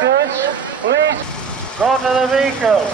goods, please go to the vehicle.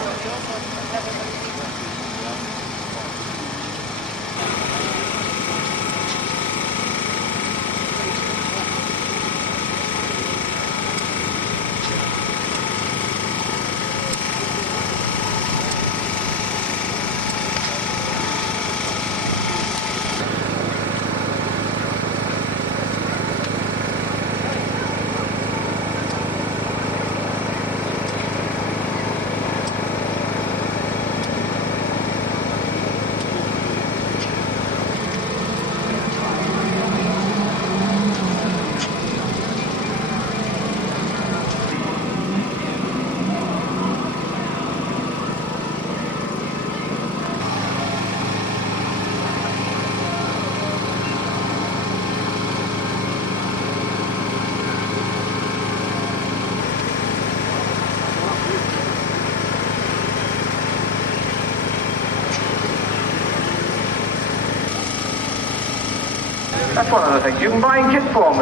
That's one of the things. You can buy in kit form.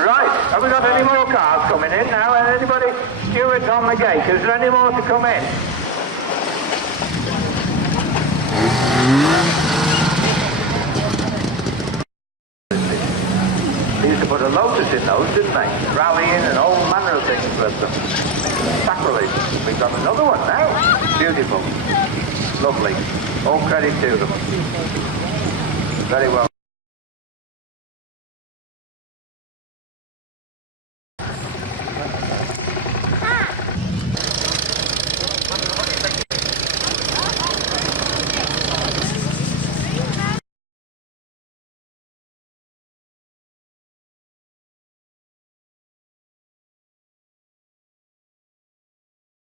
Right, have we got any more cars coming in now? Anybody? Stewards on the gate. Is there any more to come in? They used to put a Lotus in those, didn't they? Rallying and all manner of things with them. Sacrilege. We've got another one now. Beautiful. Lovely. All credit to them. Very well